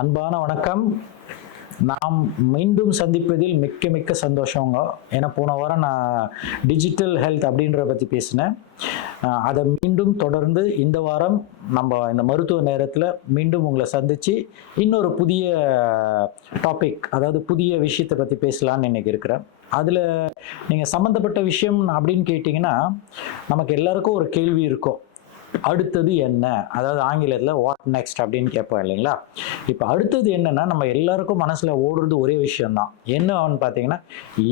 அன்பான வணக்கம். நாம் மீண்டும் சந்திப்பதில் மிக்க மிக்க சந்தோஷங்க. ஏன்னா போன வாரம் நான் டிஜிட்டல் ஹெல்த் அப்படின்றத பற்றி பேசினேன். அதை மீண்டும் தொடர்ந்து இந்த வாரம் நம்ம இந்த மருத்துவ நேரத்தில் மீண்டும் உங்களை சந்தித்து இன்னொரு புதிய டாபிக், அதாவது புதிய விஷயத்தை பற்றி பேசலான்னு இன்னைக்கு இருக்கிறேன். அதில் நீங்கள் சம்மந்தப்பட்ட விஷயம் அப்படின்னு கேட்டிங்கன்னா, நமக்கு எல்லாருக்கும் ஒரு கேள்வி இருக்கும், அடுத்தது என்ன, அதாவது ஆங்கிலத்தில் வாட் நெக்ஸ்ட் அப்படின்னு கேட்போம் இல்லைங்களா. இப்போ அடுத்தது என்னன்னா, நம்ம எல்லாருக்கும் மனசில் ஓடுறது ஒரே விஷயம்தான். என்னன்னு பார்த்தீங்கன்னா,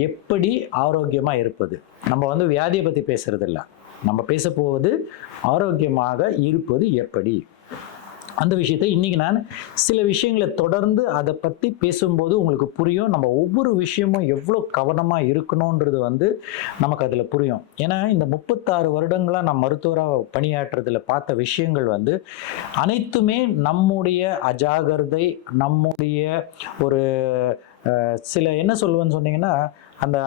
எப்படி ஆரோக்கியமாக இருப்பது. நம்ம வியாதியை பற்றி பேசுறது இல்லை, நம்ம பேச போவது ஆரோக்கியமாக இருப்பது எப்படி. அந்த விஷயத்தை இன்னைக்கு நான் சில விஷயங்களை தொடர்ந்து அதை பற்றி பேசும்போது உங்களுக்கு புரியும். நம்ம ஒவ்வொரு விஷயமும் எவ்வளோ கவனமாக இருக்கணுன்றது நமக்கு அதில் புரியும். ஏன்னா இந்த 36 வருடங்களாக நான் மருத்துவராக பணியாற்றுறதுல பார்த்த விஷயங்கள் அனைத்துமே நம்முடைய அஜாகிரதை, நம்முடைய ஒரு சில என்ன சொல்லுவேன்னு சொன்னீங்கன்னா, அந்த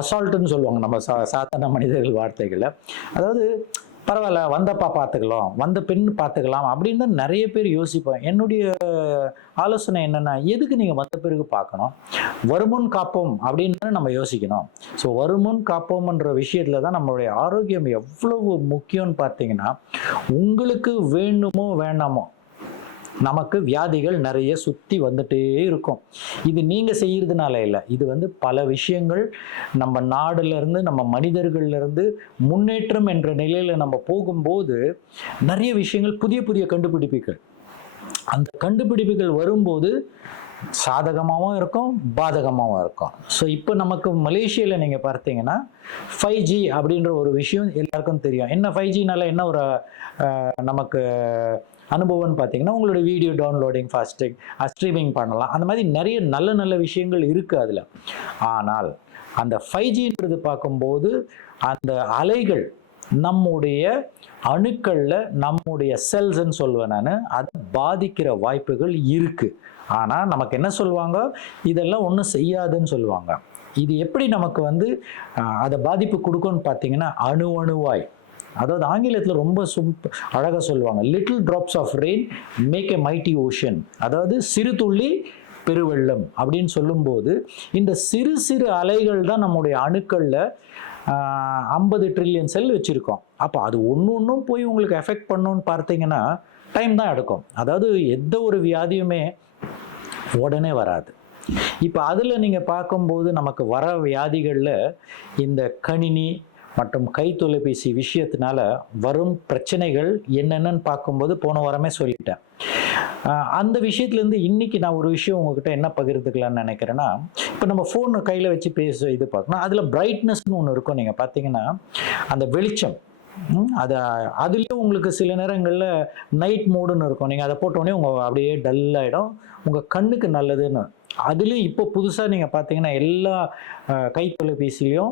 அசால்ட்டுன்னு சொல்லுவாங்க நம்ம சாதாரண மனிதர்கள் வார்த்தைகளை. அதாவது பரவாயில்ல, வந்தப்பா பார்த்துக்கலாம், வந்த பெண் பார்த்துக்கலாம் அப்படின்னு தான் நிறைய பேர் யோசிப்போம். என்னுடைய ஆலோசனை என்னென்னா, எதுக்கு நீங்கள் வந்த பிறகு பார்க்கணும், வருமுன் காப்போம் அப்படின்னு நம்ம யோசிக்கணும். ஸோ வருமுன் காப்போம்ன்ற விஷயத்தில் தான் நம்மளுடைய ஆரோக்கியம் எவ்வளவு முக்கியம்னு பார்த்தீங்கன்னா, உங்களுக்கு வேணுமோ வேண்டாமோ நமக்கு வியாதிகள் நிறைய சுற்றி வந்துட்டே இருக்கும். இது நீங்கள் செய்யறதுனால இல்லை, இது பல விஷயங்கள் நம்ம நாடுலேருந்து, நம்ம மனிதர்கள்லேருந்து முன்னேற்றம் என்ற நிலையில் நம்ம போகும்போது நிறைய விஷயங்கள், புதிய புதிய கண்டுபிடிப்புகள், அந்த கண்டுபிடிப்புகள் வரும்போது சாதகமாகவும் இருக்கும், பாதகமாகவும் இருக்கும். ஸோ இப்போ நமக்கு மலேசியாவில் நீங்கள் பார்த்தீங்கன்னா 5G அப்படின்ற ஒரு விஷயம் எல்லாருக்கும் தெரியும். என்ன 5Gனால என்ன ஒரு நமக்கு அனுபவம்னு பார்த்தீங்கன்னா, உங்களுடைய வீடியோ டவுன்லோடிங், ஃபாஸ்டிங், ஸ்ட்ரீமிங் பண்ணலாம். அந்த மாதிரி நிறைய நல்ல நல்ல விஷயங்கள் இருக்குது அதில். ஆனால் அந்த 5Gன்றது பார்க்கும்போது அந்த அலைகள் நம்முடைய அணுக்களில், நம்முடைய செல்ஸ்ன்னு சொல்லுவேன் நான், அதை பாதிக்கிற வாய்ப்புகள் இருக்குது. ஆனால் நமக்கு என்ன சொல்லுவாங்க, இதெல்லாம் ஒன்றும் செய்யாதுன்னு சொல்லுவாங்க. இது எப்படி நமக்கு அதை பாதிப்பு கொடுக்கும்னு பார்த்தீங்கன்னா, அணுவாய், அதாவது ஆங்கிலத்தில் ரொம்ப அழகாக சொல்லுவாங்க, little drops of rain make a mighty ocean. அதாவது சிறு துள்ளி பெருவெள்ளம் அப்படின்னு சொல்லும்போது, இந்த சிறு சிறு அலைகள் தான் நம்முடைய அணுக்களில் 50 ட்ரில்லியன் செல் வச்சுருக்கோம். அப்போ அது ஒன்றும் போய் உங்களுக்கு எஃபெக்ட் பண்ணணும்னு பார்த்தீங்கன்னா டைம் தான் எடுக்கும். அதாவது எந்த ஒரு வியாதியுமே உடனே வராது. இப்போ அதில் நீங்கள் பார்க்கும்போது நமக்கு வர வியாதிகளில் இந்த கணினி மற்றும் கை தொலைபேசி விஷயத்தினால வரும் பிரச்சனைகள் என்னென்னு பார்க்கும்போது போன வாரமே சொல்லிட்டேன். அந்த விஷயத்துலேருந்து இன்னைக்கு நான் ஒரு விஷயம் உங்ககிட்ட என்ன பகிர்ந்துக்கலான்னு நினைக்கிறேன்னா, இப்போ நம்ம ஃபோன் கையில் வச்சு இது பார்க்கணும், அதில் பிரைட்னஸ்னு ஒன்று இருக்கும். நீங்கள் பார்த்தீங்கன்னா அந்த வெளிச்சம், அதுலேயும் உங்களுக்கு சில நேரங்களில் நைட் மோடுன்னு இருக்கும். நீங்கள் அதை போட்டோடனே உங்கள் அப்படியே டல்லாகிடும், உங்கள் கண்ணுக்கு நல்லதுன்னு. அதுலேயும் இப்போ புதுசாக நீங்கள் பார்த்தீங்கன்னா எல்லா கை தொலைபேசிலையும்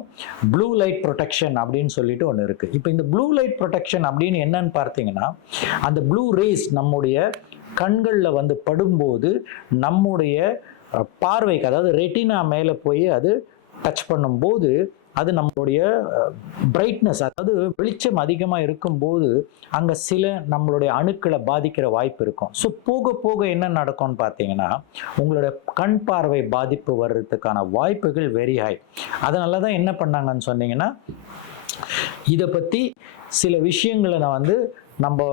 ப்ளூ லைட் ப்ரொடெக்ஷன் அப்படின்னு சொல்லிட்டு ஒன்று இருக்குது. இப்போ இந்த ப்ளூ லைட் ப்ரொடெக்ஷன் அப்படின்னு என்னன்னு பார்த்தீங்கன்னா, அந்த ப்ளூ ரேஸ் நம்முடைய கண்களில் படும்போது நம்முடைய பார்வைக்கு, அதாவது ரெட்டினா மேலே போய் அது டச் பண்ணும்போது அது நம்மளுடைய பிரைட்னஸ், அதாவது வெளிச்சம் அதிகமாக இருக்கும்போது அங்கே சில நம்மளுடைய அணுக்களை பாதிக்கிற வாய்ப்பு இருக்கும். ஸோ போக போக என்ன நடக்கும்னு பார்த்தீங்கன்னா, உங்களுடைய கண் பார்வை பாதிப்பு வர்றதுக்கான வாய்ப்புகள் வெரி ஹை. அதனால தான் என்ன பண்ணாங்கன்னு சொன்னீங்கன்னா, இதை பற்றி சில விஷயங்களை நான் நம்ம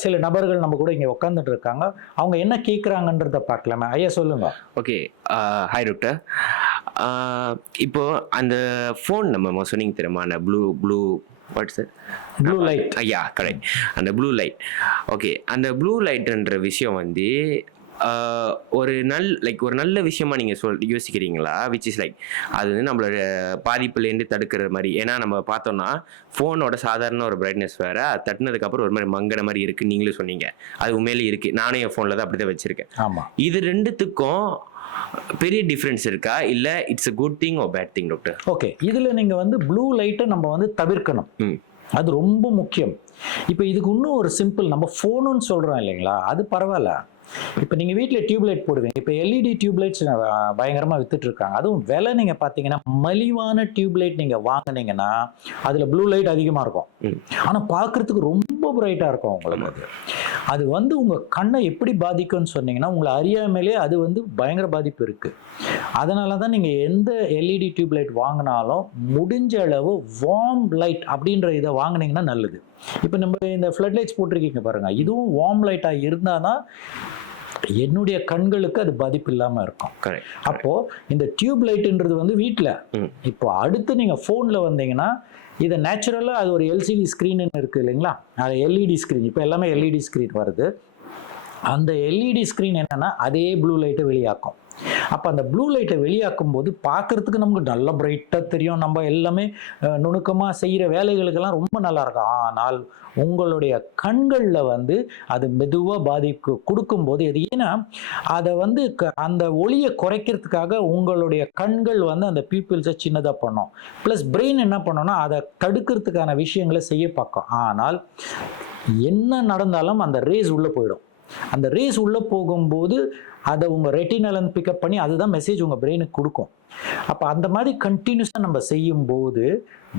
சில நபர்கள் நம்ம கூட இங்கே உட்காந்துட்டு இருக்காங்க, அவங்க என்ன கேட்குறாங்கன்றத பார்க்கலாமே. ஐயா சொல்லுங்க. Okay, hi doctor. இப்போ அந்த ஃபோன் நம்ம சொன்னீங்க தெரியுமா, அந்த blue watts it, blue light. ஐயா கரெக்ட், அந்த ப்ளூ லைட். ஓகே, அந்த ப்ளூ லைட்ன்ற விஷயம் ஒரு நல்ல விஷயமா நீங்கள் யோசிக்கிறீங்களா? விச் இஸ் அது நம்மளோட பாதிப்புலேருந்து தடுக்கிற மாதிரி. ஏன்னா நம்ம பார்த்தோம்னா ஃபோனோட சாதாரண ஒரு பிரைட்னஸ் வேறு, அது தட்டினதுக்கப்புறம் ஒரு மாதிரி மங்கின மாதிரி இருக்குன்னு நீங்களும் சொன்னீங்க. அது உண்மையிலே இருக்குது, நானும் என் ஃபோனில் தான் அப்படி தான் வச்சுருக்கேன். ஆமாம், இது ரெண்டுத்துக்கும் பெரிய டிஃப்ரென்ஸ் இருக்கா, இல்லை it's a good thing or bad thing doctor? Okay, இதில் நீங்கள் ப்ளூ லைட்டை நம்ம தவிர்க்கணும். அது ரொம்ப முக்கியம். இப்போ இதுக்கு இன்னும் ஒரு சிம்பிள், நம்ம ஃபோனுன்னு சொல்கிறோம் இல்லைங்களா, அது பரவாயில்ல. இப்போ நீங்கள் வீட்டில் டியூப்லைட் போடுவீங்க. இப்போ எல்இடி டியூப்லைட்ஸ் பயங்கரமாக வித்துட்டு இருக்காங்க. அதுவும் விலை நீங்கள் பார்த்தீங்கன்னா, மலிவான டியூப்லைட் நீங்கள் வாங்கினீங்கன்னா அதில் ப்ளூ லைட் அதிகமாக இருக்கும். ஆனால் பார்க்குறதுக்கு ரொம்ப ரொம்ப பிரைட்டாக இருக்கும் உங்களுக்கு. அது வந்து உங்கள் கண்ணை எப்படி பாதிக்கும்னு சொன்னீங்கன்னா, உங்களை அறியாமலே அது வந்து பயங்கர பாதிப்பு இருக்குது. அதனால தான் நீங்கள் எந்த எல்இடி டியூப் லைட் வாங்கினாலும் முடிஞ்ச அளவு வார்ம் லைட் அப்படின்ற இதை வாங்கினீங்கன்னா நல்லது. இப்போ நம்ம இந்த ஃப்ளட் லைட்ஸ் போட்டிருக்கீங்க பாருங்கள், இதுவும் வார்ம் லைட்டாக இருந்தால் தான் என்னுடைய கண்களுக்கு அது பாதிப்பு இல்லாமல் இருக்கும். அப்போது இந்த டியூப் லைட்டுன்றது வந்து வீட்டில், இப்போ அடுத்து நீங்கள் ஃபோனில் வந்தீங்கன்னா இதை நேச்சுரலாக அது ஒரு எல்சிடி ஸ்க்ரீனுன்னு இருக்குது இல்லைங்களா, அது எல்இடி ஸ்க்ரீன், இப்போ எல்லாமே எல்இடி ஸ்க்ரீன் வருது. அந்த எல்இடி ஸ்க்ரீன் என்னென்னா அதே ப்ளூ லைட்டை வெளியாக்கும். அப்போ அந்த ப்ளூ லைட்டை வெளியாக்கும் போது பார்க்குறதுக்கு நமக்கு நல்ல பிரைட்டாக தெரியும், நம்ம எல்லாமே நுணுக்கமாக செய்கிற வேலைகளுக்கெல்லாம் ரொம்ப நல்லா இருக்கும். ஆனால் உங்களுடைய கண்களில் வந்து அது மெதுவாக பாதிப்பு கொடுக்கும்போது எது, ஏன்னா அதை வந்து அந்த ஒளியை குறைக்கிறதுக்காக உங்களுடைய கண்கள் வந்து அந்த பீப்பிள்ஸை சின்னதாக பண்ணும். ப்ளஸ் பிரெயின் என்ன பண்ணோன்னா அதை தடுக்கிறதுக்கான விஷயங்களை செய்ய பார்க்கும். ஆனால் என்ன நடந்தாலும் அந்த ரேஸ் உள்ளே போயிடும். அந்த ரேஸ் உள்ளே போகும்போது அதை உங்கள் ரெட்டினலன் பிக்கப் பண்ணி அதுதான் மெசேஜ் உங்கள் பிரெயினுக்கு கொடுக்கும். அப்போ அந்த மாதிரி கண்டினியூஸாக நம்ம செய்யும்போது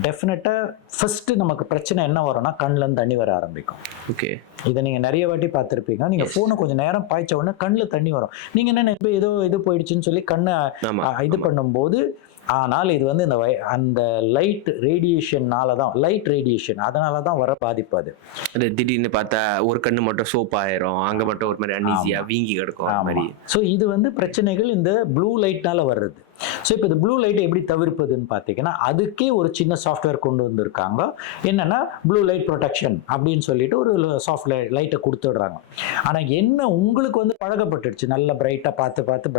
டெஃபினட்டாக ஃபஸ்ட்டு நமக்கு பிரச்சனை என்ன வரும்னா கண்ணில் தண்ணி வர ஆரம்பிக்கும். ஓகே, இதை நீங்கள் நிறைய வாட்டி பார்த்துருப்பீங்க. நீங்கள் ஃபோனை கொஞ்சம் நேரம் பாய்ச்ச உடனே கண்ணில் தண்ணி வரும். நீங்கள் என்ன இப்போ ஏதோ இது போயிடுச்சுன்னு சொல்லி கண்ணை இது பண்ணும்போது, ஆனால் இது வந்து இந்த அந்த லைட் ரேடியேஷன்னால தான், லைட் ரேடியேஷன் அதனால தான் வர பாதிப்பு. அது திடீர்னு பார்த்தா ஒரு கண்ணு மட்டும் சோப் ஆயிரும், அங்கே மட்டும் ஒரு மாதிரி அன்ஈஸியா வீங்கி கிடக்கும். ஸோ இது வந்து பிரச்சனைகள் இந்த ப்ளூ லைட்னால வர்றது. ஸோ இப்போ இந்த ப்ளூ லைட்டை எப்படி தவிர்ப்பதுன்னு பார்த்தீங்கன்னா, அதுக்கே ஒரு சின்ன சாஃப்ட்வேர் கொண்டு வந்திருக்காங்க. என்னென்னா ப்ளூ லைட் ப்ரொடெக்ஷன் அப்படின்னு சொல்லிட்டு ஒரு சாஃப்ட்வேர் லைட்டை கொடுத்துடுறாங்க. ஆனால் என்ன, உங்களுக்கு வந்து பழக்கப்பட்டுடுச்சு, நல்ல பிரைட்டாக பார்த்து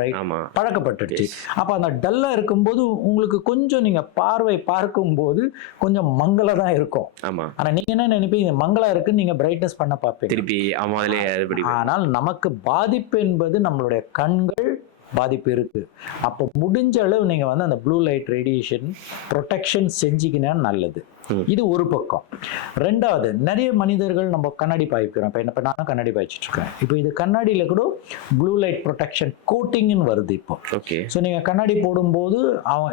பழக்கப்பட்டுடுச்சு. அப்போ அந்த டல்லாக இருக்கும்போது உங்களுக்கு கொஞ்சம் நீங்கள் பார்வை பார்க்கும்போது கொஞ்சம் மங்கலாக தான் இருக்கும். ஆனால் நீங்கள் என்ன நினைப்பீங்க, மங்கலாக இருக்குன்னு நீங்கள் பிரைட்னஸ் பண்ண பார்ப்பீங்க. ஆனால் நமக்கு பாதிப்பு என்பது நம்மளுடைய கண்கள் பாதிப்பு இருக்கு. அப்போ முடிஞ்ச அளவு நீங்க வந்து அந்த ப்ளூ லைட் ரேடியேஷன் ப்ரொடெக்ஷன் செஞ்சுக்கினா நல்லது. இது ஒரு பக்கம். ரெண்டாவது, நிறைய மனிதர்கள் நம்ம கண்ணாடி பாய்க்கிறோம். இப்போ நானும் கண்ணாடி பாய்ச்சிட்டு இருக்கேன். இப்போ இது கண்ணாடியில கூட ப்ளூ லைட் ப்ரொடெக்ஷன் கோட்டிங்னு வருது இப்போ. ஸோ நீங்க கண்ணாடி போடும்போது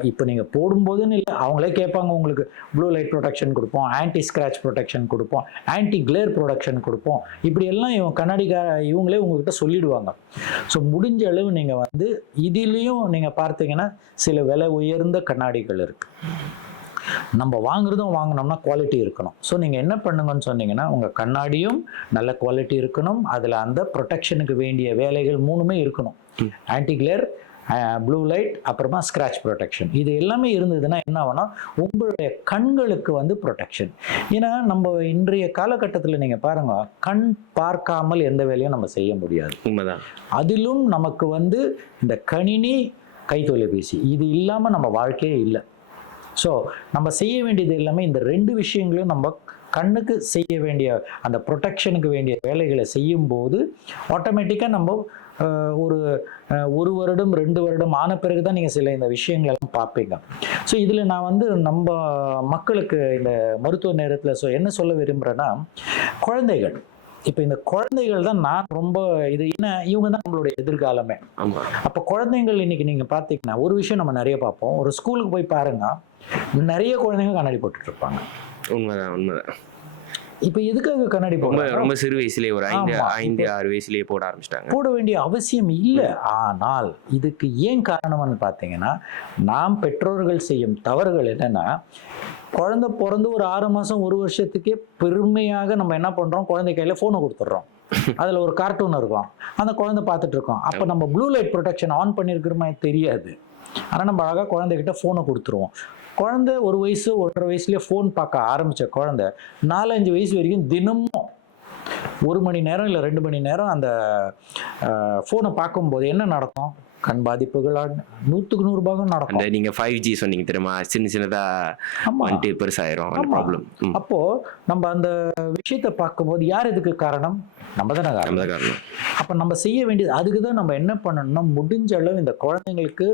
இப்போ நீங்க போடும்போதுன்னு இல்லை, அவங்களே கேட்பாங்க, உங்களுக்கு ப்ளூ லைட் ப்ரொடெக்ஷன் கொடுப்போம், ஆன்டி ஸ்கிராச் ப்ரொடெக்ஷன் கொடுப்போம், ஆன்டி கிளேர் ப்ரொடெக்ஷன் கொடுப்போம், இப்படி எல்லாம் இவங்களே உங்ககிட்ட சொல்லிடுவாங்க. ஸோ முடிஞ்ச அளவு நீங்க வந்து இதுலேயும் நீங்க பார்த்தீங்கன்னா சில விலை உயர்ந்த கண்ணாடிகள் இருக்கு. நம்ம வாங்கினோம்னா குவாலிட்டி இருக்கணும். ஸோ நீங்கள் என்ன பண்ணுங்கன்னு சொன்னீங்கன்னா, உங்கள் கண்ணாடியும் நல்ல குவாலிட்டி இருக்கணும், அதில் அந்த ப்ரொடெக்ஷனுக்கு வேண்டிய வேலைகள் 3மே இருக்கணும். ஆன்டி கிளேர், ப்ளூ லைட், அப்புறமா ஸ்க்ராட்ச் ப்ரொடெக்ஷன். இது எல்லாமே இருந்ததுன்னா என்ன ஆகும்னா உங்களுடைய கண்களுக்கு வந்து ப்ரொடெக்ஷன். ஏன்னா நம்ம இன்றைய காலகட்டத்தில் நீங்கள் பாருங்க, கண் பார்க்காமல் எந்த வேலையும் நம்ம செய்ய முடியாது. உண்மைதான். அதிலும் நமக்கு வந்து இந்த கணினி, கைத்தொலைபேசி இது இல்லாமல் நம்ம வாழ்க்கையே இல்லை. ஸோ நம்ம செய்ய வேண்டியது எல்லாமே இந்த 2 விஷயங்களையும் நம்ம கண்ணுக்கு செய்ய வேண்டிய அந்த ப்ரொடெக்ஷனுக்கு வேண்டிய வேலைகளை செய்யும்போது ஆட்டோமேட்டிக்காக நம்ம ஒரு வருடம் 2 வருடம் ஆன பிறகு தான் நீங்கள் சில இந்த விஷயங்களெல்லாம் பார்ப்பீங்க. ஸோ இதில் நான் வந்து நம்ம மக்களுக்கு இந்த மருத்துவ நேரத்தில் என்ன சொல்ல விரும்புகிறேன்னா, குழந்தைகள், இப்போ இந்த குழந்தைகள் தான் நான் ரொம்ப இவங்க தான் நம்மளுடைய எதிர்காலமே. அப்போ குழந்தைகள் இன்னைக்கு நீங்கள் பார்த்தீங்கன்னா ஒரு விஷயம் நம்ம நிறைய பார்ப்போம். ஒரு ஸ்கூலுக்கு போய் பாருங்க, நிறைய குழந்தைங்க கண்ணாடி போட்டுட்டு இருப்பாங்க. உண்மைதான். இப்போ எதுக்காக கண்ணாடி போடுறாங்க? ரொம்ப சிறு வயசுலேயே ஒரு 5-6 வயசுலேயே போட ஆரம்பிச்சிட்டாங்க. போட வேண்டிய அவசியம் இல்லை. ஆனால் இதுக்கு ஏன் காரணம்னு பார்த்தீங்கன்னா, நாம் பெற்றோர்கள் செய்யும் தவறுகள் என்னன்னா, குழந்தை பிறந்து ஒரு 6 மாதம் 1 வருஷத்துக்கே பெருமையாக நம்ம என்ன பண்ணுறோம், குழந்தை கையில் ஃபோனை கொடுத்துட்றோம். அதில் ஒரு கார்ட்டூன் இருக்கும், அந்த குழந்தை பார்த்துட்டு இருக்கோம். அப்போ நம்ம ப்ளூ லைட் ப்ரொடெக்ஷன் ஆன் பண்ணியிருக்கிறோமா தெரியாது. ஆனால் நம்ம அழகாக குழந்தைகிட்ட ஃபோனை கொடுத்துருவோம். குழந்தை 1 வயசு 1.5 வயசுலேயே ஃபோன் பார்க்க ஆரம்பித்த குழந்தை 4-5 வயசு வரைக்கும் தினமும் 1 மணி நேரம் இல்லை 2 மணி நேரம் அந்த ஃபோனை பார்க்கும்போது என்ன நடக்கும்? கண் பாதிப்புகள் 100க்கு 100 பாகம் நடக்கும். நீங்க 5G சொன்னீங்க தெரியுமா, சின்னதா பெருசாயிரும் ப்ராப்ளம். அப்போ நம்ம அந்த விஷயத்தை பார்க்கும்போது யார் இதுக்கு காரணம்? நம்ம தானே காரணம். அப்போ நம்ம செய்ய வேண்டியது அதுக்கு தான் நம்ம என்ன பண்ணணும்னா, முடிஞ்ச அளவு இந்த குழந்தைங்களுக்கு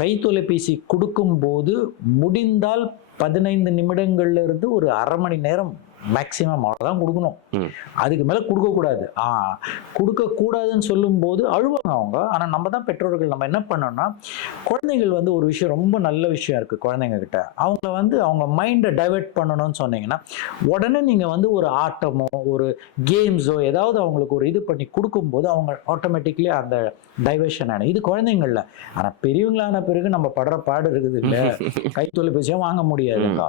கைத்தொலைபேசி கொடுக்கும்போது முடிந்தால் 15 நிமிடங்கள்ல இருந்து ஒரு 1/2 மணி நேரம் மேக்சிமம் அவ்வளோதான் கொடுக்கணும். ம். அதுக்கு மேலே கொடுக்கக்கூடாது. கொடுக்கக்கூடாதுன்னு சொல்லும்போது அழுவாங்க அவங்க. ஆனால் நம்ம தான் பெற்றோர்கள், நம்ம என்ன பண்ணோம்னா, குழந்தைகள் வந்து ஒரு விஷயம் ரொம்ப நல்ல விஷயம் இருக்குது குழந்தைங்க கிட்ட. அவங்கள வந்து அவங்க மைண்டை டைவெர்ட் பண்ணணும்னு சொன்னீங்கன்னா, உடனே நீங்கள் வந்து ஒரு ஆட்டமோ ஒரு கேம்ஸோ ஏதாவது அவங்களுக்கு ஒரு இது பண்ணி கொடுக்கும்போது அவங்க ஆட்டோமேட்டிக்லி அந்த டைவர்ஷன் ஆன இது குழந்தைங்கள்ல. ஆனால் பெரியவங்களான பிறகு நம்ம படுற பாடு இருக்குது இல்லை, கைத்தொலைபேசியும் வாங்க முடியாதுங்க,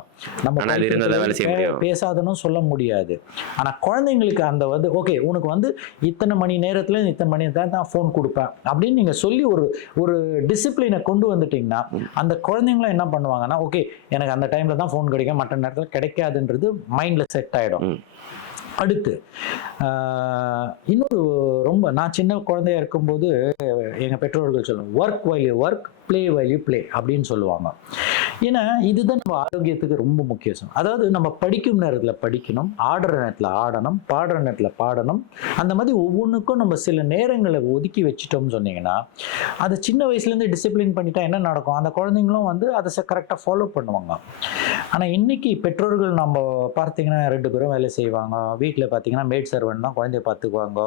நம்ம ஆனா அது இருந்தா தான் வேலை செய்ய முடியும். பேசாதனும் சொல்ல முடியாது. ஆனா குழந்தைங்களுக்கு அந்த வந்து ஓகே உனக்கு வந்து இத்தனை மணி நேரத்துல இத்தனை மணி நேரம் தான் ஃபோன் கொடுப்பேன் அப்படின்னு நீங்க சொல்லி ஒரு ஒரு டிசிப்ளினை கொண்டு வந்துட்டீங்கன்னா, அந்த குழந்தைங்களும் என்ன பண்ணுவாங்கன்னா, ஓகே எனக்கு அந்த டைம்ல தான் ஃபோன் கிடைக்கும், மற்ற நேரத்தில் கிடைக்காதுன்றது மைண்ட்ல செட் ஆயிடும். அடுத்து இன்னொரு ரொம்ப நான் சின்ன குழந்தையா இருக்கும்போது எங்கள் பெற்றோர்கள் சொல்லுவாங்க, work while you work, play while you play அப்படின்னு சொல்லுவாங்க. ஏன்னா இதுதான் நம்ம ஆரோக்கியத்துக்கு ரொம்ப முக்கியம். அதாவது நம்ம படிக்கும் நேரத்தில் படிக்கணும், ஆடுற நேரத்தில் ஆடணும், பாடுற நேரத்தில் பாடணும். அந்த மாதிரி ஒவ்வொன்றுக்கும் நம்ம சில நேரங்களை ஒதுக்கி வச்சுட்டோம்னு சொன்னீங்கன்னா, அதை சின்ன வயசுலேருந்து டிசிப்ளின் பண்ணிட்டா என்ன நடக்கும், அந்த குழந்தைங்களும் வந்து அதை கரெக்டாக ஃபாலோ பண்ணுவாங்க. ஆனால் இன்னைக்கு பெற்றோர்கள் நம்ம பார்த்தீங்கன்னா 2 பேரும் வேலை செய்வாங்க. வீட்டில் பார்த்தீங்கன்னா மேட் சர்வெண்ட் தான் குழந்தைய பார்த்துக்குவாங்க.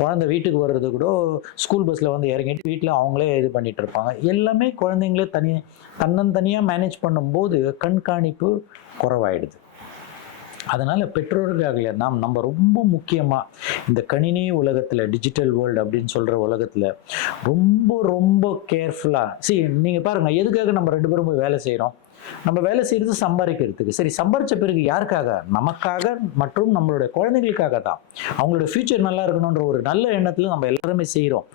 குழந்தை வீட்டுக்கு வர்றது கூட ஸ்கூல் பஸ்ஸில் வந்து இறங்கிட்டு வீட்டில் அவங்களே இது பண்ணிட்டு இருப்பாங்க. எல்லாமே குழந்தைங்களே தன்னந்தனியாக மேனேஜ் பண்ணும்போது கண்காணிப்பு குறைவாயிடுது. அதனால் பெற்றோர்களாக நம்ம ரொம்ப முக்கியமாக இந்த கணினி உலகத்தில், டிஜிட்டல் வேர்ல்டு அப்படின்னு சொல்கிற உலகத்தில் ரொம்ப ரொம்ப கேர்ஃபுல்லாக நீங்கள் பாருங்கள், எதுக்காக நம்ம 2 பேரும் போய் வேலை செய்கிறோம்? நம்ம வேலை செய்கிறது சம்பாதிக்கிறதுக்கு. சரி, சம்பாதிச்ச பிறகு யாருக்காக? நமக்காக மற்றும் நம்மளுடைய குழந்தைகளுக்காக தான். அவங்களோட ஃபியூச்சர் நல்லா இருக்கணுன்ற ஒரு நல்ல எண்ணத்தில் நம்ம எல்லாருமே செய்கிறோம்.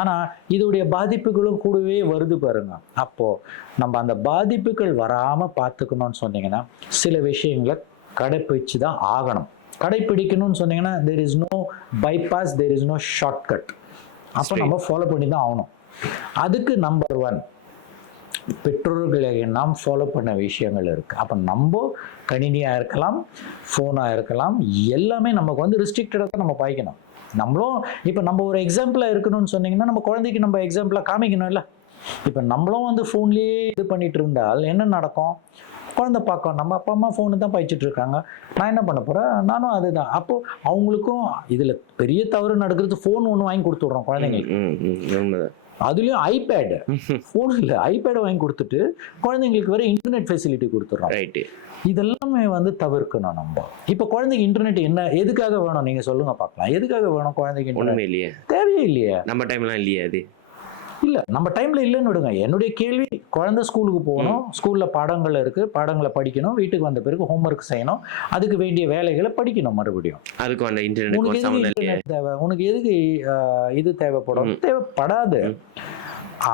ஆனால் இதோடைய பாதிப்புகளும் கூடவே வருது பாருங்க. அப்போது நம்ம அந்த பாதிப்புகள் வராமல் பார்த்துக்கணும்னு சொன்னீங்கன்னா, சில விஷயங்களை கடைப்பிடிச்சு தான் ஆகணும். கடைப்பிடிக்கணும்னு சொன்னீங்கன்னா, there is no bypass, there is no shortcut. அப்போ நம்ம ஃபாலோ பண்ணி தான் ஆகணும். அதுக்கு நம்பர் 1 பெற்றோர்களை நாம் ஃபாலோ பண்ண விஷயங்கள் இருக்குது. அப்போ நம்ம கணினியாக இருக்கலாம், ஃபோனாக இருக்கலாம், எல்லாமே நமக்கு வந்து ரெஸ்ட்ரிக்டடாக தான் நம்ம பாய்க்கணும். நம்மளும் இப்போ நம்ம ஒரு எக்ஸாம்பிளாக இருக்கணும்னு சொன்னீங்கன்னா, நம்ம குழந்தைக்கு நம்ம எக்ஸாம்பிளாக காமிக்கணும் இல்லை? இப்போ நம்மளும் வந்து ஃபோன்லேயே இது பண்ணிட்டு இருந்தால் என்ன நடக்கும்? குழந்தை பார்க்கும், நம்ம அப்பா அம்மா ஃபோனு தான் பாய்ச்சிட்டு இருக்காங்க, நான் என்ன பண்ண போகிறேன், நானும் அதுதான். அப்போது அவங்களுக்கும் இதில் பெரிய தவறு நடக்கிறது, ஃபோன் ஒன்று வாங்கி கொடுத்துட்றோம் குழந்தைங்களுக்கு. அதுலயும் ஐபேடு, ஃபோன் இல்லை ஐபேடை வாங்கி கொடுத்துட்டு குழந்தைங்களுக்கு வேற இன்டர்நெட் ஃபெசிலிட்டி கொடுத்துட்றோம். இதெல்லாமே வந்து தவிர்க்கணும் நம்ம. இப்போ குழந்தைக்கு இன்டர்நெட் என்ன எதுக்காக வேணும் நீங்க சொல்லுங்க பார்க்கலாம். எதுக்காக வேணும் குழந்தைக்கு இன்டர்நெட்? இல்லையே, தேவையே இல்லையே. நம்ம டைம்லாம் இல்லையே அது. இல்லை, நம்ம டைம்ல இல்லைன்னு விடுங்க. என்னுடைய கேள்வி, குழந்தை ஸ்கூலுக்கு போகணும், ஸ்கூல்ல பாடங்கள் இருக்கு, பாடங்களை படிக்கணும், வீட்டுக்கு வந்த பிறகு ஹோம்ஒர்க் செய்யணும், அதுக்கு வேண்டிய வேலைகளை படிக்கணும். மறுபடியும் அதுக்கு அந்த இன்டர்நெட் தேவை, உனக்கு எதுக்கு இது தேவைப்படும்? தேவைப்படாது.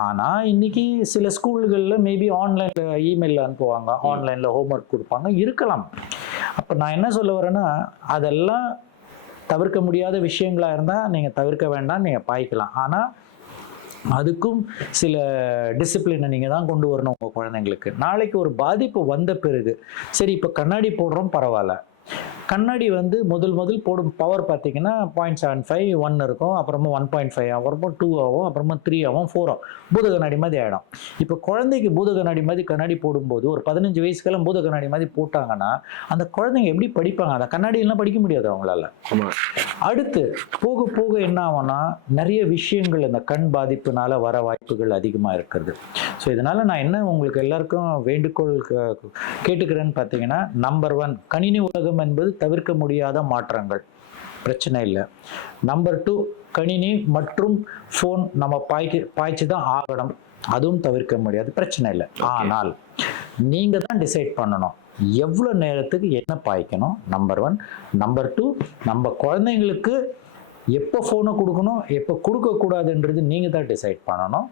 ஆனா இன்னைக்கு சில ஸ்கூல்கள்ல மேபி ஆன்லைன்ல இமெயில் அனுப்புவாங்க, ஆன்லைன்ல ஹோம்ஒர்க் கொடுப்பாங்க, இருக்கலாம். அப்ப நான் என்ன சொல்ல வரேன்னா, அதெல்லாம் தவிர்க்க முடியாத விஷயங்களா இருந்தா நீங்க தவிர்க்க வேண்டாம், நீங்க பாய்க்கலாம். ஆனா அதுக்கும் சில டிசிப்ளினை நீங்கள் தான் கொண்டு வரணும் உங்கள் குழந்தைங்களுக்கு. நாளைக்கு ஒரு பாதிப்பு வந்த பிறகு, சரி இப்போ கண்ணாடி போடுறோம் பரவாயில்ல, கண்ணாடி வந்து முதல் போடும் பவர் பார்த்தீங்கன்னா 0.75 1 இருக்கும், அப்புறமா 1.5 அப்புறமா 2 ஆகும், அப்புறமா 3 ஆகும், 4 ஆகும். பூத கண்ணாடி மாதிரி ஆகிடும். இப்போ குழந்தைக்கு பூத கண்ணாடி மாதிரி கண்ணாடி போடும்போது ஒரு 15 வயசுக்கெல்லாம் பூத கண்ணாடி மாதிரி போட்டாங்கன்னா அந்த குழந்தைங்க எப்படி படிப்பாங்க? அந்த கண்ணாடியெல்லாம் படிக்க முடியாது அவங்களால. அடுத்து போக போக என்ன ஆகும்னா, நிறைய விஷயங்கள் இந்த கண் பாதிப்புனால வர வாய்ப்புகள் அதிகமாக இருக்கிறது. ஸோ இதனால் நான் என்ன உங்களுக்கு எல்லாருக்கும் வேண்டுகோள் கேட்டுக்கிறேன்னு பார்த்தீங்கன்னா, நம்பர் 1 கணினி உலகம் என்பது தவிர்க்க முடியாத மாற்றங்கள், பிரச்சனை இல்லை. நம்பர் 2 கணினி மற்றும் ஃபோன் நம்ம பாய்ச்சி தான் ஆகணும், அதுவும் தவிர்க்க முடியாது, பிரச்சனை இல்லை. ஆனால் நீங்க தான் டிசைட் பண்ணணும் எவ்வளோ நேரத்துக்கு என்ன பாய்க்கணும். நம்பர் 1. நம்பர் 2, நம்ம குழந்தைங்களுக்கு எப்போ ஃபோனை கொடுக்கணும், எப்போ கொடுக்கக்கூடாதுன்றது நீங்கள் தான் டிசைட் பண்ணணும்.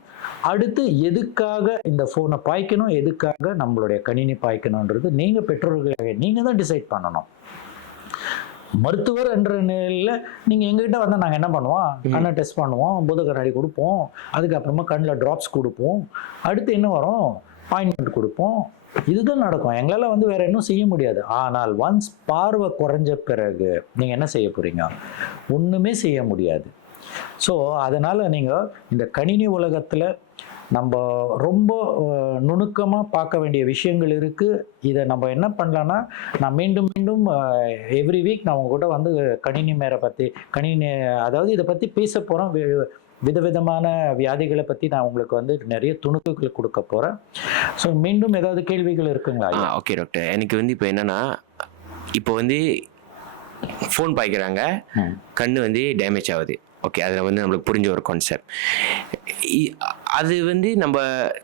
அடுத்து எதுக்காக இந்த ஃபோனை பாய்க்கணும், எதுக்காக நம்மளுடைய கணினி பாய்க்கணுன்றது நீங்கள் பெற்றோர்களாக நீங்கள் தான் டிசைட் பண்ணணும். மருத்துவர் என்ற நிலையில் நீங்கள் எங்ககிட்ட வந்தால் நாங்கள் என்ன பண்ணுவோம், கண்ணை டெஸ்ட் பண்ணுவோம், பூத கண்ணாடி கொடுப்போம், அதுக்கப்புறமா கண்ணில் ட்ராப்ஸ் கொடுப்போம், அடுத்து என்ன வரும், ஆயின்மெண்ட் கொடுப்போம். இதுதான் நடக்கும். எங்களால் வந்து வேற இன்னும் செய்ய முடியாது. ஆனால் ஒன்ஸ் பார்வை குறைஞ்ச பிறகு நீங்கள் என்ன செய்ய போறீங்க? ஒன்றுமே செய்ய முடியாது. ஸோ அதனால் நீங்கள் இந்த கணினி உலகத்தில் நம்ம ரொம்ப நுணுக்கமாக பார்க்க வேண்டிய விஷயங்கள் இருக்குது. இதை நம்ம என்ன பண்ணலான்னா, நான் மீண்டும் மீண்டும் எவ்ரி வீக் நான் உங்க கூட வந்து கணினி மேரை பற்றி அதாவது இதை பற்றி பேச போகிறோம். விதவிதமான வியாதிகளை பற்றி நான் உங்களுக்கு வந்து நிறைய துணுக்குகள் கொடுக்க போகிறேன். ஸோ மீண்டும் ஏதாவது கேள்விகள் இருக்குங்களா? Okay doctor. எனக்கு வந்து இப்போ என்னன்னா, இப்போ வந்து ஃபோன் பாய்க்கிறாங்க, கண்ணு வந்து டேமேஜ் ஆகுது. ஓகே, அதில் வந்து நம்மளுக்கு புரிஞ்ச ஒரு கான்செப்ட். அது வந்து நம்ம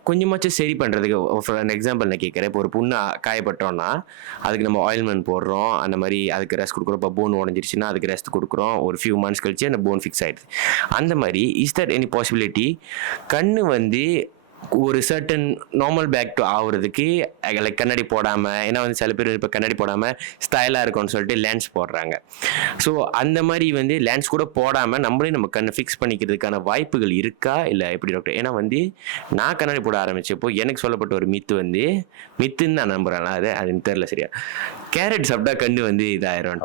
கொஞ்சமாச்சும் சரி பண்ணுறதுக்கு ஃபார் அன் எக்ஸாம்பிள் நான் கேட்குறேன். இப்போ ஒரு புண்ணு காயப்பட்டோம்னா அதுக்கு நம்ம ஆயில்மெண்ட் போடுறோம், அந்த மாதிரி அதுக்கு ரெஸ்ட் கொடுக்குறோம். இப்போ போன் உடஞ்சிருச்சுன்னா அதுக்கு ரெஸ்ட் கொடுக்குறோம். ஒரு ஃபியூ மந்த்ஸ் கழிச்சு அந்த போன் ஃபிக்ஸ் ஆகிடுது. அந்த மாதிரி இஸ் தட் எனி பாசிபிலிட்டி கண்ணு வந்து ஒரு சர்டன் நார்மல் பேக் டு ஆகுறதுக்கு லைக் கண்ணாடி போடாமல், ஏன்னா வந்து சில பேர் இப்போ கண்ணாடி போடாமல் ஸ்டைலாக இருக்கும்னு சொல்லிட்டு லேன்ஸ் போடுறாங்க. ஸோ அந்த மாதிரி வந்து லேன்ஸ் கூட போடாமல் நம்மளே நம்ம கண்ணை ஃபிக்ஸ் பண்ணிக்கிறதுக்கான வாய்ப்புகள் இருக்கா இல்லை எப்படி டாக்டர்? ஏன்னா வந்து நான் கண்ணாடி போட ஆரம்பிச்சப்போ எனக்கு சொல்லப்பட்ட ஒரு மித்துன்னு நான் நம்புறேன். அது தெரியல சரியா. கேரட் சாப்பிட்டா கண்ணு வந்து இதாயிரும்.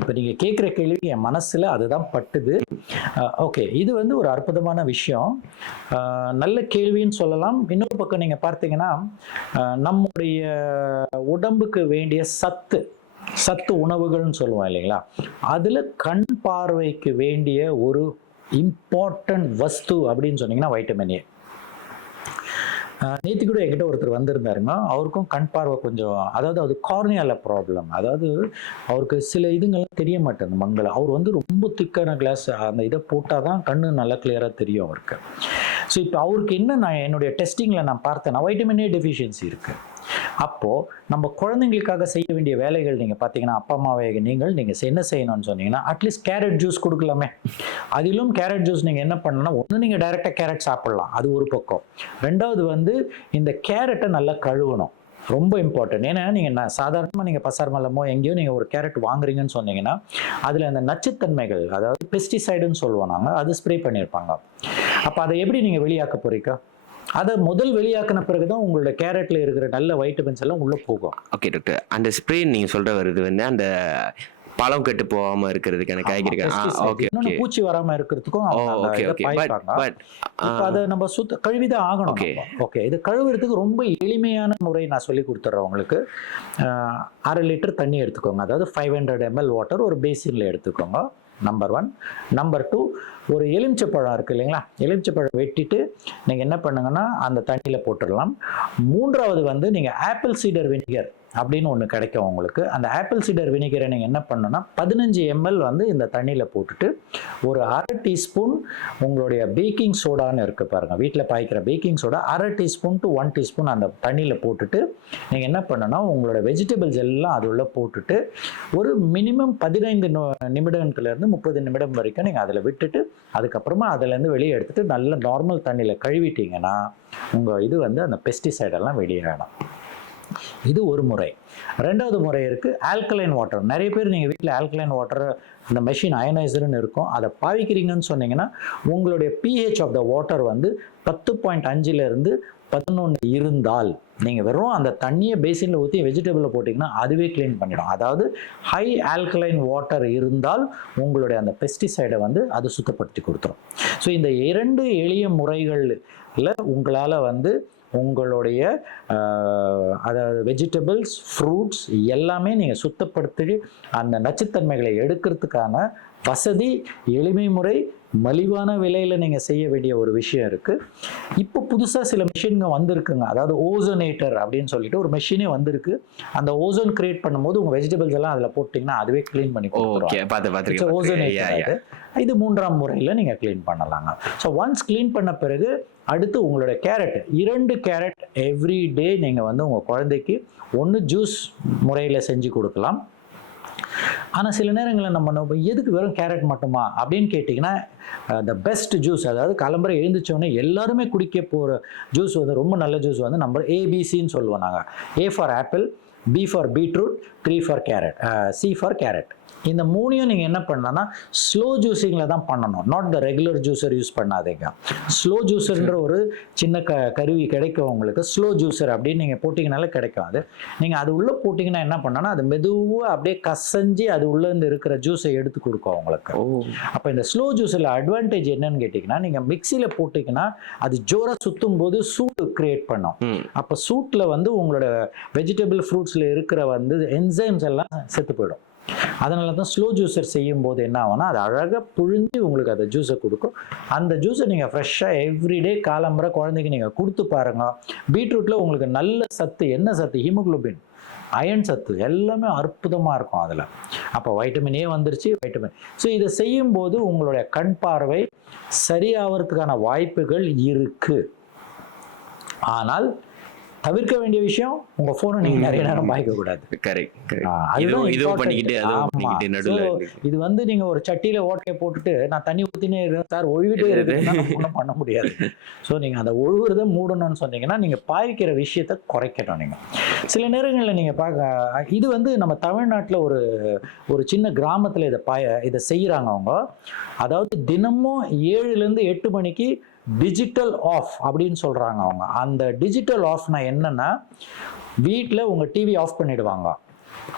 இப்போ நீங்கள் கேட்குற கேள்வி என் மனசில் அதுதான் பட்டுது. ஓகே, இது வந்து ஒரு அற்புதமான விஷயம், நல்ல கேள்வின்னு சொல்லலாம். இன்னொரு பக்கம் நீங்கள் பார்த்தீங்கன்னா, நம்முடைய உடம்புக்கு வேண்டிய சத்து உணவுகள்னு சொல்லுவோம் இல்லைங்களா, அதில் கண் பார்வைக்கு வேண்டிய ஒரு இம்பார்ட்டன்ட் வஸ்து அப்படின்னு சொன்னீங்கன்னா வைட்டமின் ஏ. நேற்று கூட என்கிட்ட ஒருத்தர் வந்திருந்தாருங்க. அவருக்கும் கண் பார்வை கொஞ்சம், அதாவது அது கார்னியால ப்ராப்ளம். அதாவது அவருக்கு சில இதுங்கள்லாம் தெரிய மாட்டேங்குது மங்களை. அவர் வந்து ரொம்ப திக்கான கிளாஸ் அந்த இதை போட்டால் தான் கண்ணு நல்லா கிளியராக தெரியும் அவருக்கு. ஸோ இப்போ அவருக்கு என்ன, நான் என்னுடைய டெஸ்டிங்கில் நான் பார்த்தேன்னா வைட்டமின் ஏ டெஃபிஷியன்சி இருக்குது. அப்போது நம்ம குழந்தைங்களுக்காக செய்ய வேண்டிய வேலைகள் நீங்கள் பார்த்தீங்கன்னா, அப்பா அம்மாவை நீங்கள் என்ன செய்யணும்னு சொன்னீங்கன்னா, அட்லீஸ்ட் கேரட் ஜூஸ் கொடுக்கலாமே. அதிலும் கேரட் ஜூஸ் நீங்கள் என்ன பண்ணணும்னா, ஒன்று நீங்கள் டைரெக்டாக கேரட் சாப்பிட்லாம், அது ஒரு பக்கம். ரெண்டாவது வந்து இந்த கேரட்டை நல்லா கழுவணும், ரொம்ப இம்பார்ட்டன்ட். ஏன்னா நீங்கள் சாதாரணமாக நீங்கள் பசார் மல்லமோ எங்கேயோ நீங்கள் ஒரு கேரட் வாங்குறீங்கன்னு சொன்னீங்கன்னா, அதில் அந்த நச்சுத்தன்மைகள், அதாவது பெஸ்டிசைடுன்னு சொல்லுவோம் நாங்கள், அது ஸ்ப்ரே பண்ணியிருப்பாங்க. அப்போ அதை எப்படி நீங்கள் வெளியாக்க போறீங்க? அதை முதல் வெளியாக்கின பிறகுதான் உங்களோட கேரட்ல இருக்கிற நல்ல வைட்டமின்ஸ் எல்லாம் உள்ள போகும். ஓகே டாக்டர், அந்த ஸ்ப்ரே நீங்க சொல்ற வருது வந்து அந்த பழம் கெட்டு போகாம இருக்கிறதுக்கான காய்கறிகள் பூச்சி வராம இருக்கிறதுக்கும் அதை நம்ம கழுவிதான் ஆகணும். ஓகே, இது கழுவுறதுக்கு ரொம்ப எளிமையான முறை நான் சொல்லி கொடுத்துட்றேன் உங்களுக்கு. 1/2 லிட்டர் தண்ணி எடுத்துக்கோங்க, அதாவது 500 ml வாட்டர் ஒரு பேசின்ல எடுத்துக்கோங்க. நம்பர் 1. நம்பர் 2, ஒரு எலுமிச்சப்பழம் இருக்குது இல்லைங்களா, எலுமிச்சப்பழம் வெட்டிட்டு நீங்கள் என்ன பண்ணுங்கன்னா அந்த தண்ணியில் போட்டுடலாம். 3வது வந்து நீங்கள் ஆப்பிள் சீடர் வினிகர் அப்படின்னு ஒன்று கிடைக்கும் உங்களுக்கு. அந்த ஆப்பிள் சீடர் வினிகரை நீங்கள் என்ன பண்ணணும்னா 15 ml வந்து இந்த தண்ணியில் போட்டுட்டு ஒரு 1/2 டீஸ்பூன் உங்களுடைய பேக்கிங் சோடான்னு இருக்குது பாருங்கள், வீட்டில் பாய்க்கிற baking soda 1/2 teaspoon to 1 teaspoon அந்த தண்ணியில் போட்டுட்டு நீங்கள் என்ன பண்ணணும்னா உங்களோட வெஜிடபிள்ஸ் எல்லாம் அது உள்ள போட்டுட்டு ஒரு மினிமம் 15 நிமிடத்துலேருந்து 30 நிமிடம் வரைக்கும் நீங்கள் அதில் விட்டுட்டு அதுக்கப்புறமா அதுலேருந்து வெளியே எடுத்துட்டு நல்ல நார்மல் தண்ணியில் கழுவிட்டீங்கன்னா உங்கள் இது வந்து அந்த பெஸ்டிசைடெல்லாம் வெளியேறணும். இது ஒரு முறை. 2வது முறை இருக்குது ஆல்கலைன் வாட்டர். நிறைய பேர் நீங்கள் வீட்டில் ஆல்கலைன் வாட்டர் அந்த மெஷின் அயனைசர்னு இருக்கும், அதை பாவிக்கிறீங்கன்னு சொன்னீங்கன்னா உங்களுடைய pH ஆஃப் த வாட்டர் வந்து 10.5லேருந்து 11 இருந்தால் நீங்கள் வெறும் அந்த தண்ணியை பேசினில் ஊற்றி வெஜிடபிளில் போட்டிங்கன்னா அதுவே க்ளீன் பண்ணிடும். அதாவது ஹை ஆல்கலைன் வாட்டர் இருந்தால் உங்களுடைய அந்த பெஸ்டிசைடை வந்து அது சுத்தப்படுத்தி கொடுத்துரும். ஸோ இந்த 2 எளிய முறைகளில் உங்களால் வந்து உங்களுடைய அதாவது வெஜிடபிள்ஸ், ஃப்ரூட்ஸ் எல்லாமே நீங்கள் சுத்தப்படுத்தி அந்த நச்சுத்தன்மைகளை எடுக்கிறதுக்கான வசதி, எளிமை முறை, மலிவான விலையில் நீங்கள் செய்ய வேண்டிய ஒரு விஷயம் இருக்குது. இப்போ புதுசாக சில மிஷின்ங்க வந்திருக்குங்க, அதாவது ஓசோனேட்டர் அப்படின்னு சொல்லிட்டு ஒரு மிஷினே வந்திருக்கு. அந்த ஓசோன் கிரியேட் பண்ணும்போது உங்கள் வெஜிடபிள்ஸ் எல்லாம் அதில் போட்டிங்கன்னா அதுவே க்ளீன் பண்ணி கொடுத்துரும். ஓசோனேட்டர் இது 3ஆம் முறையில் நீங்கள் க்ளீன் பண்ணலாங்க. ஸோ ஒன்ஸ் க்ளீன் பண்ண பிறகு அடுத்து உங்களோட கேரட் 2 கேரட் எவ்ரி டே நீங்கள் வந்து உங்கள் குழந்தைக்கு ஒன்று ஜூஸ் முறையில் செஞ்சு கொடுக்கலாம். ஆனால் சில நேரங்களில் நம்ம எதுக்கு வெறும் கேரட் மட்டுமா அப்படின்னு கேட்டிங்கன்னா, த பெஸ்ட் ஜூஸ், அதாவது காலம்பரை எழுந்திரிச்சோடனே எல்லாருமே குடிக்க போகிற ஜூஸ் வந்து ரொம்ப நல்ல ஜூஸ் வந்து நம்ம ஏபிசின்னு சொல்லுவோம் நாங்கள். A for apple, B for beetroot, 3 for carrot, C for carrot. இந்த மூணையும் நீங்கள் என்ன பண்ணலாம்னா ஸ்லோ ஜூஸிங்கில் தான் பண்ணணும். Not the regular juicer use பண்ணாதீங்க. ஸ்லோ ஜூஸர்ன்ற ஒரு சின்ன கருவி கிடைக்கும் உங்களுக்கு. ஸ்லோ ஜூஸர் அப்படின்னு நீங்கள் போட்டிங்கனாலே கிடைக்கும். அது நீங்கள் அது உள்ளே போட்டிங்கன்னா என்ன பண்ணனா அது மெதுவாக அப்படியே கசஞ்சி அது உள்ளேருந்து இருக்கிற ஜூஸை எடுத்து கொடுக்கும் உங்களுக்கு. அப்போ இந்த ஸ்லோ ஜூஸில் அட்வான்டேஜ் என்னன்னு கேட்டிங்கன்னா, நீங்கள் மிக்சியில் போட்டிங்கன்னா அது ஜோராக சுற்றும் போது சூடு கிரியேட் பண்ணும். அப்போ சூட்டில் வந்து உங்களோட வெஜிடபிள் ஃப்ரூட்ஸில் இருக்கிற வந்து என்சைம்ஸ் எல்லாம் செத்து போயிடும். அதனால தான் ஸ்லோ ஜூஸர் செய்யும் போது என்ன ஆகும்னா அது அழகாக புழிஞ்சு உங்களுக்கு அந்த ஜூஸை கொடுக்கும். அந்த ஜூஸை நீங்கள் ஃப்ரெஷ்ஷாக எவ்ரிடே காலம்புற குழந்தைக்கு நீங்கள் கொடுத்து பாருங்க. பீட்ரூட்டில் உங்களுக்கு நல்ல சத்து, என்ன சத்து, ஹீமோகுளோபின், அயன் சத்து எல்லாமே அற்புதமாக இருக்கும் அதில். அப்போ வைட்டமின் ஏ வந்துருச்சு, வைட்டமின். ஸோ இதை செய்யும்போது உங்களுடைய கண் பார்வை சரியாகிறதுக்கான வாய்ப்புகள் இருக்குது. ஆனால் தவிர்க்க வேண்டிய விஷயம், உங்க போனை நீங்க நிறைய நேரம் பாய்க்க கூடாது. இது வந்து நீங்க ஒரு சட்டியில ஓட்டையை போட்டுட்டு நான் தண்ணி ஊத்தினே இருக்கேன் சார், ஒழுவிட்டே இருக்குன்னு பண்ண முடியாது. ஸோ நீங்க அந்த ஒழுகுறத மூடணும்னு சொன்னீங்கன்னா நீங்க பாய்க்கிற விஷயத்த குறைக்கணும். நீங்க சில நேரங்களில் நீங்க பார்க்க, இது வந்து நம்ம தமிழ்நாட்டில் ஒரு சின்ன கிராமத்துல இதை செய்யறாங்க அவங்க. அதாவது தினமும் 7லேருந்து 8 மணிக்கு டிஜிட்டல் ஆஃப் அப்படின்னு சொல்றாங்க அவங்க. அந்த டிஜிட்டல் ஆஃப்னா என்னன்னா, வீட்டில் உங்க டிவி ஆஃப் பண்ணிடுவாங்க,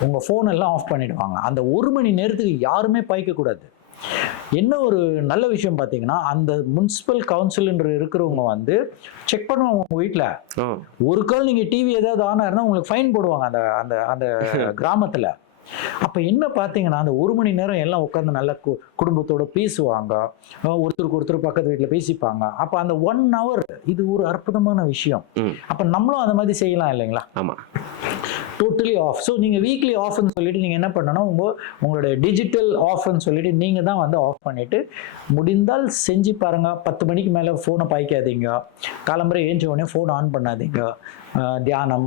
உங்க போன் எல்லாம் ஆஃப் பண்ணிடுவாங்க. அந்த 1 மணி நேரத்துக்கு யாருமே பாய்க்க கூடாது. என்ன ஒரு நல்ல விஷயம் பார்த்தீங்கன்னா, அந்த முனிசிபல் கவுன்சில் இருக்கிறவங்க வந்து செக் பண்ணுவாங்க உங்க வீட்டில். ஒரு கால் நீங்க டிவி ஏதாவது ஆனா இருந்தால் உங்களுக்கு ஃபைன் போடுவாங்க அந்த அந்த அந்த கிராமத்துல. அப்ப என்ன பாத்தீங்கன்னா, அந்த 1 மணி நேரம் எல்லாம் உட்காந்து நல்லா குடும்பத்தோட பேசுவாங்க, ஒருத்தருக்கு ஒருத்தர் பக்கத்து வீட்டுல பேசிப்பாங்க. அப்ப அந்த 1 hour இது ஒரு அற்புதமான விஷயம். அப்ப நம்மளும் அந்த மாதிரி செய்யலாம் இல்லைங்களா? ஆமா, டோட்டலி ஆஃப். ஸோ நீங்க வீக்லி ஆஃப்னு சொல்லிட்டு நீங்க என்ன பண்ணணும், உங்களோட டிஜிட்டல் ஆஃப்னு சொல்லிட்டு நீங்க தான் வந்து ஆஃப் பண்ணிட்டு முடிந்தால் செஞ்சு பாருங்க. 10 மணிக்கு மேல போனை பாய்க்காதீங்க. காலம்பரை ஏஞ்ச உடனே போன் ஆன் பண்ணாதீங்க. தியானம்,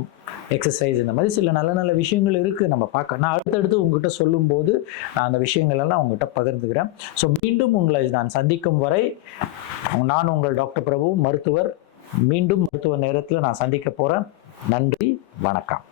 எக்ஸசைஸ், இந்த மாதிரி சில நல்ல நல்ல விஷயங்கள் இருக்குது நம்ம பார்க்க. நான் அடுத்தடுத்து உங்ககிட்ட சொல்லும்போது நான் அந்த விஷயங்கள் எல்லாம் உங்ககிட்ட பகிர்ந்துக்கிறேன். ஸோ மீண்டும் உங்களை நான் சந்திக்கும் வரை நான் உங்கள் டாக்டர் பிரபு மருத்துவர். மீண்டும் மருத்துவ நேரத்தில் நான் சந்திக்க போகிறேன். நன்றி, வணக்கம்.